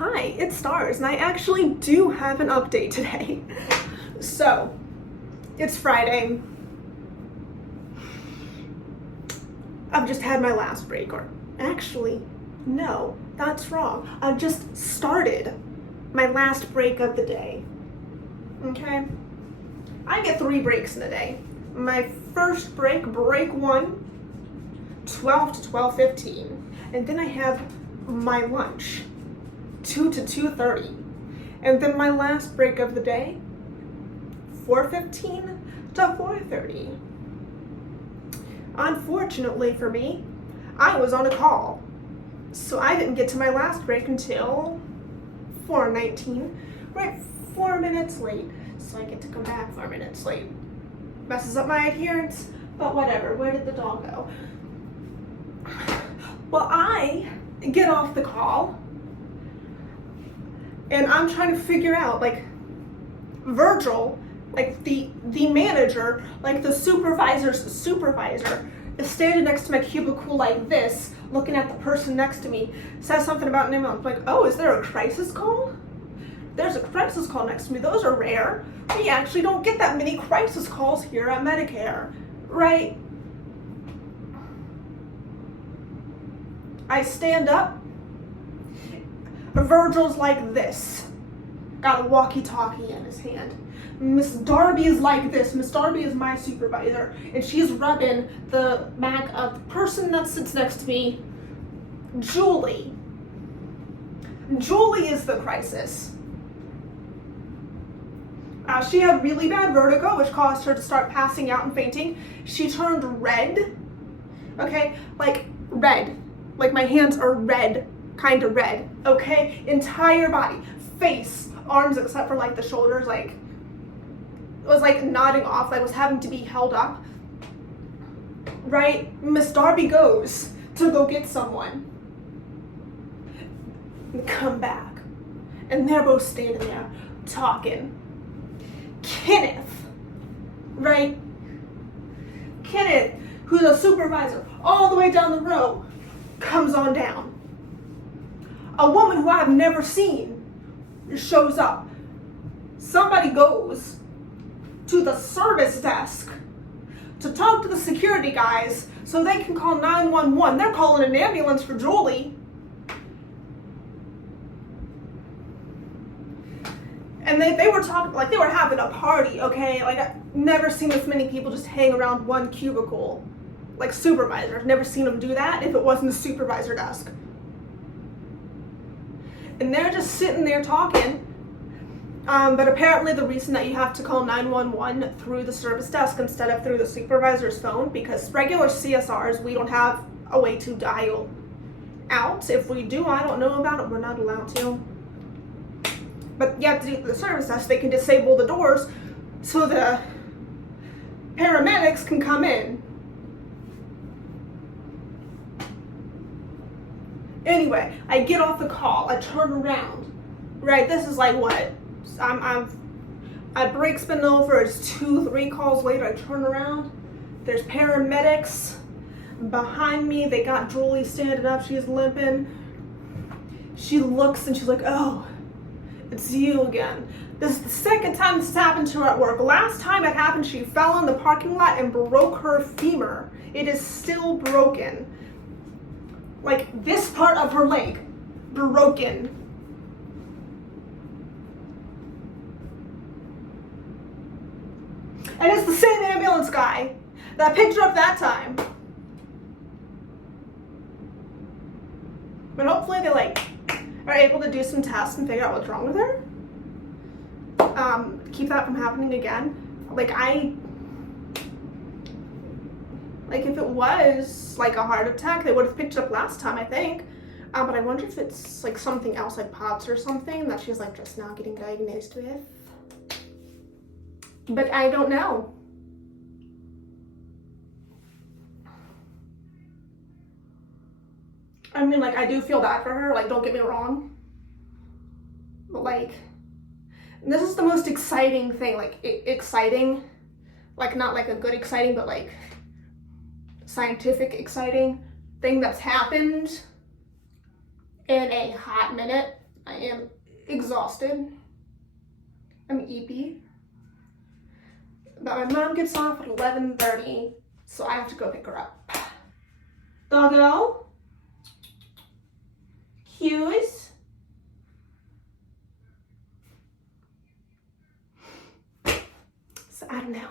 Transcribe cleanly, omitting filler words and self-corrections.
Hi, it's Stars, and I actually do have an update today. So, it's Friday. I've just had my last break, or actually, no, that's wrong. I've just started my last break of the day. Okay? I get 3 breaks in a day. My first break, break 1, 12 to 12:15, and then I have my lunch, 2 to 2:30, and then my last break of the day, 4:15 to 4:30. Unfortunately for me, I was on a call, so I didn't get to my last break until 4:19, right 4 minutes late, so I get to come back 4 minutes late. Messes up my adherence, but whatever. Where did the dog go? Well, I get off the call, and I'm trying to figure out, like, Virgil, like the manager, like the supervisor's supervisor, is standing next to my cubicle like this, looking at the person next to me, says something about an email. I'm like, oh, is there a crisis call? There's a crisis call next to me. Those are rare. We actually don't get that many crisis calls here at Medicare, right? I stand up. Virgil's like this, got a walkie-talkie in his hand. Miss Darby is like this. Miss Darby is my supervisor, and she's rubbing the back of the person that sits next to me, Julie. Julie is the crisis. She had really bad vertigo, which caused her to start passing out and fainting. She turned red, okay, like red, like my hands are red, kind of red, okay? Entire body, face, arms except for like the shoulders, like it was like nodding off, like was having to be held up, right? Miss Darby goes to go get someone, and come back, and they're both standing there talking. Kenneth, right? Kenneth, who's a supervisor all the way down the road, comes on down. A woman who I've never seen shows up. Somebody goes to the service desk to talk to the security guys so they can call 911. They're calling an ambulance for Julie. And they were talking, like they were having a party, okay? Like I've never seen this many people just hang around one cubicle. Like supervisors, never seen them do that if it wasn't a supervisor desk. And they're just sitting there talking. But apparently the reason that you have to call 911 through the service desk instead of through the supervisor's phone, because regular CSRs, we don't have a way to dial out. If we do, I don't know about it, we're not allowed to. But you have to do the service desk, they can disable the doors so the paramedics can come in. Anyway, I get off the call, I turn around, right? This is like what? My break's been over, it's 2-3 calls later, I turn around, there's paramedics behind me, they got Julie standing up, she's limping. She looks and she's like, oh, it's you again. This is the second time this has happened to her at work. Last time it happened, she fell in the parking lot and broke her femur. It is still broken. Like this part of her leg, broken. And it's the same ambulance guy that picked her up that time. But hopefully they are able to do some tests and figure out what's wrong with her. Keep that from happening again. If it was like a heart attack, they would have picked it up last time, I think. But I wonder if it's like something else, like POTS or something, that she's like just now getting diagnosed with. But I don't know. I mean, like, I do feel bad for her, like, don't get me wrong. But like, this is the most exciting thing, like, exciting, like, not like a good exciting, but like scientific exciting thing that's happened in a hot minute. I am exhausted. I'm eepy. But my mom gets off at 11:30, so I have to go pick her up. Doggo? Cues? So I don't know.